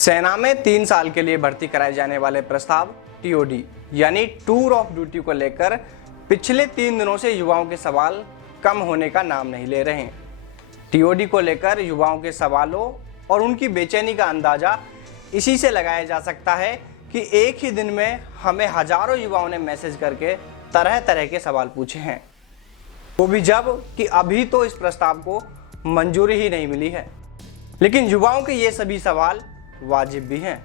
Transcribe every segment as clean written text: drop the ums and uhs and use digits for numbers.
सेना में 3 साल के लिए भर्ती कराए जाने वाले प्रस्ताव टीओडी यानी टूर ऑफ ड्यूटी को लेकर पिछले 3 दिनों से युवाओं के सवाल कम होने का नाम नहीं ले रहे हैं। टीओडी को लेकर युवाओं के सवालों और उनकी बेचैनी का अंदाजा इसी से लगाया जा सकता है कि एक ही दिन में हमें हजारों युवाओं ने मैसेज करके तरह तरह के सवाल पूछे हैं, वो भी जब कि अभी तो इस प्रस्ताव को मंजूरी ही नहीं मिली है। लेकिन युवाओं के ये सभी सवाल वाजिब भी हैं,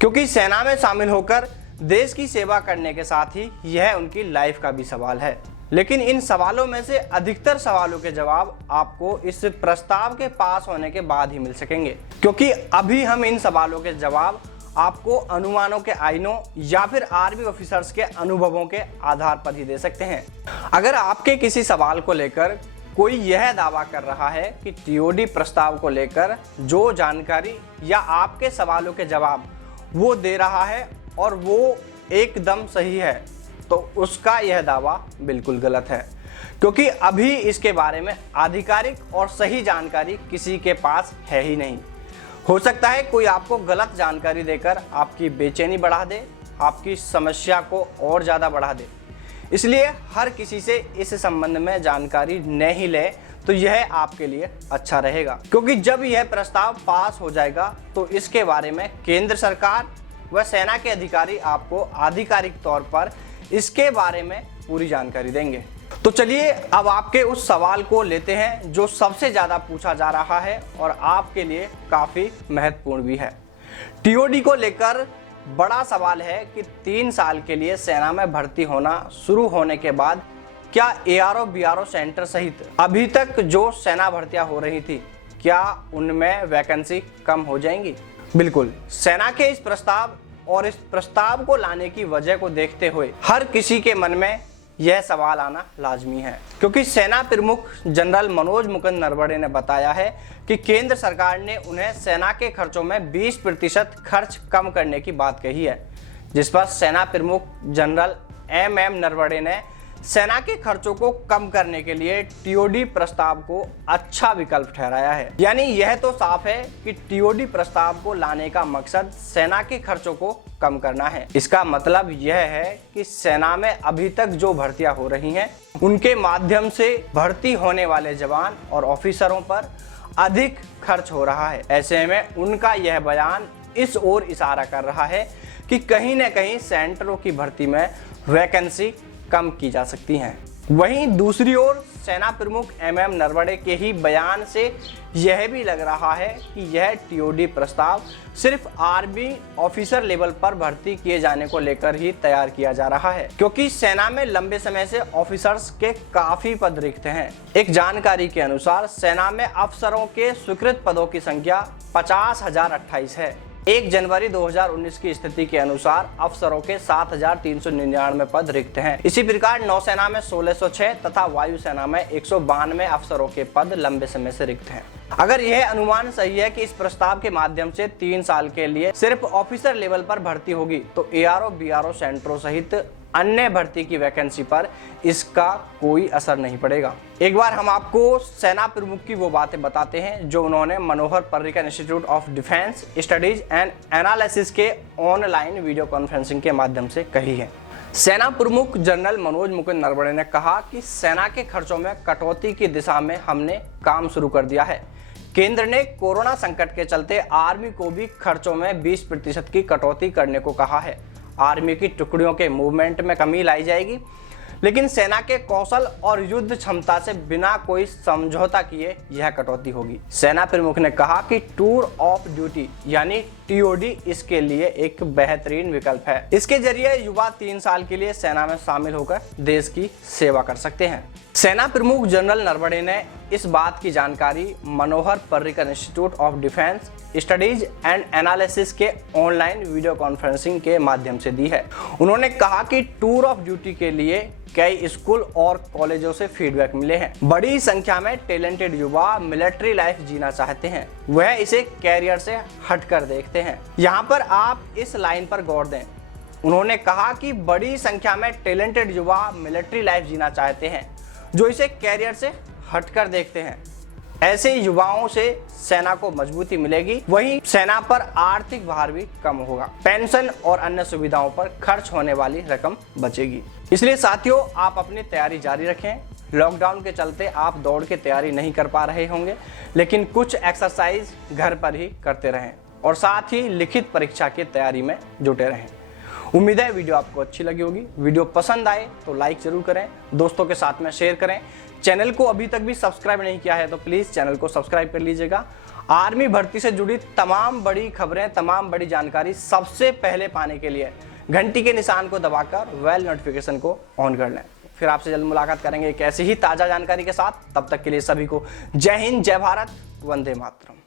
क्योंकि सेना में शामिल होकर देश की सेवा करने के साथ ही यह उनकी लाइफ का भी सवाल है। लेकिन इन सवालों में से अधिकतर सवालों के जवाब आपको इस प्रस्ताव के पास होने के बाद ही मिल सकेंगे, क्योंकि अभी हम इन सवालों के जवाब आपको अनुमानों के आइनों या फिर आर्मी ऑफिसर्स के अनुभवों के आधार पर ही दे सकते हैं। अगर आपके किसी सवाल को लेकर कोई यह दावा कर रहा है कि टीओडी प्रस्ताव को लेकर जो जानकारी या आपके सवालों के जवाब वो दे रहा है और वो एकदम सही है, तो उसका यह दावा बिल्कुल गलत है, क्योंकि अभी इसके बारे में आधिकारिक और सही जानकारी किसी के पास है ही नहीं। हो सकता है कोई आपको गलत जानकारी देकर आपकी बेचैनी बढ़ा दे, आपकी समस्या को और ज़्यादा बढ़ा दे। इसलिए हर किसी से इस संबंध में जानकारी नहीं ले तो यह आपके लिए अच्छा रहेगा, क्योंकि जब यह प्रस्ताव पास हो जाएगा तो इसके बारे में केंद्र सरकार व सेना के अधिकारी आपको आधिकारिक तौर पर इसके बारे में पूरी जानकारी देंगे। तो चलिए अब आपके उस सवाल को लेते हैं जो सबसे ज़्यादा पूछा जा रहा है और आपके लिए काफ़ी महत्वपूर्ण भी है। टीओडी को लेकर बड़ा सवाल है कि 3 साल के लिए सेना में भर्ती होना शुरू होने के बाद क्या एआरओ बीआरओ सेंटर सहित अभी तक जो सेना भर्तियां हो रही थी, क्या उनमें वैकेंसी कम हो जाएंगी? बिल्कुल। सेना के इस प्रस्ताव और इस प्रस्ताव को लाने की वजह को देखते हुए हर किसी के मन में यह सवाल आना लाजमी है, क्योंकि सेना प्रमुख जनरल मनोज मुकुंद नरवणे ने बताया है कि केंद्र सरकार ने उन्हें सेना के खर्चों में 20% खर्च कम करने की बात कही है, जिस पर सेना प्रमुख जनरल एम नरवणे ने सेना के खर्चों को कम करने के लिए टीओडी प्रस्ताव को अच्छा विकल्प ठहराया है। यानी यह तो साफ है कि टीओडी प्रस्ताव को लाने का मकसद सेना के खर्चों को कम करना है। इसका मतलब यह है कि सेना में अभी तक जो भर्तियां हो रही हैं, उनके माध्यम से भर्ती होने वाले जवान और ऑफिसरों पर अधिक खर्च हो रहा है। ऐसे में उनका यह बयान इस ओर इशारा कर रहा है कि कहीं न कहीं सेंटरों की भर्ती में वैकेंसी कम की जा सकती हैं। वहीं दूसरी ओर सेना प्रमुख एम नरवणे के ही बयान से यह भी लग रहा है कि यह टीओडी प्रस्ताव सिर्फ आर्मी ऑफिसर लेवल पर भर्ती किए जाने को लेकर ही तैयार किया जा रहा है, क्योंकि सेना में लंबे समय से ऑफिसर्स के काफी पद रिक्त हैं। एक जानकारी के अनुसार सेना में अफसरों के स्वीकृत पदों की संख्या 50,028 है। 1 जनवरी 2019 की स्थिति के अनुसार अफसरों के 7,399 पद रिक्त हैं। इसी प्रकार नौसेना में 1606 तथा वायुसेना में 192 अफसरों के पद लंबे समय से रिक्त हैं। अगर यह अनुमान सही है कि इस प्रस्ताव के माध्यम से 3 साल के लिए सिर्फ ऑफिसर लेवल पर भर्ती होगी, तो एआरओ बीआरओ सेंटरों सहित अन्य भर्ती की वैकेंसी पर इसका कोई असर नहीं पड़ेगा। एक बार हम आपको सेना प्रमुख की वो बातें बताते हैं जो उन्होंने Manohar Parrikar institute of defence studies and analysis के ऑनलाइन वीडियो कॉन्फ्रेंसिंग के माध्यम से कही है। सेना प्रमुख जनरल मनोज मुकुंद नरवणे ने कहा कि सेना के खर्चों में कटौती की दिशा में हमने काम शुरू कर दिया है। केंद्र ने कोरोना संकट के चलते आर्मी को भी खर्चों में 20% की कटौती करने को कहा है। आर्मी की टुकड़ियों के मूवमेंट में कमी लाई जाएगी, लेकिन सेना के कौशल और युद्ध क्षमता से बिना कोई समझौता किए यह कटौती होगी। सेना प्रमुख ने कहा कि टूर ऑफ ड्यूटी यानी टीओडी इसके लिए एक बेहतरीन विकल्प है। इसके जरिए युवा 3 साल के लिए सेना में शामिल होकर देश की सेवा कर सकते हैं। सेना प्रमुख जनरल नरवणे ने इस बात की जानकारी Manohar Parrikar institute of defence studies and analysis के ऑनलाइन वीडियो कॉन्फ्रेंसिंग के माध्यम से दी है। उन्होंने कहा कि टूर ऑफ ड्यूटी के लिए कई स्कूल और कॉलेजों से फीडबैक मिले हैं। बड़ी संख्या में टैलेंटेड युवा मिलिट्री लाइफ जीना चाहते हैं, वह इसे कैरियर से हटकर देखते हैं। यहाँ पर आप इस लाइन पर गौर दें। उन्होंने कहा कि बड़ी संख्या में टैलेंटेड युवा मिलिट्री लाइफ जीना चाहते हैं, जो इसे कैरियर से हटकर देखते हैं। ऐसे युवाओं से सेना को मजबूती मिलेगी, वहीं सेना पर आर्थिक भार भी कम होगा। पेंशन और अन्य सुविधाओं पर खर्च होने वाली रकम बचेगी। इसलिए साथियों, आप अपनी तैयारी जारी रखें। लॉकडाउन के चलते आप दौड़ की तैयारी नहीं कर पा रहे होंगे, लेकिन कुछ एक्सरसाइज घर पर ही करते रहें और साथ ही लिखित परीक्षा की तैयारी में जुटे रहें। उम्मीद है वीडियो आपको अच्छी लगी होगी। वीडियो पसंद आए तो लाइक जरूर करें, दोस्तों के साथ में शेयर करें। चैनल को अभी तक भी सब्सक्राइब नहीं किया है तो प्लीज़ चैनल को सब्सक्राइब कर लीजिएगा। आर्मी भर्ती से जुड़ी तमाम बड़ी खबरें, तमाम बड़ी जानकारी सबसे पहले पाने के लिए घंटी के निशान को दबाकर वेल नोटिफिकेशन को ऑन कर लें। फिर आपसे जल्द मुलाकात करेंगे एक ऐसी ही ताज़ा जानकारी के साथ। तब तक के लिए सभी को जय हिंद, जय भारत, वंदे मातरम।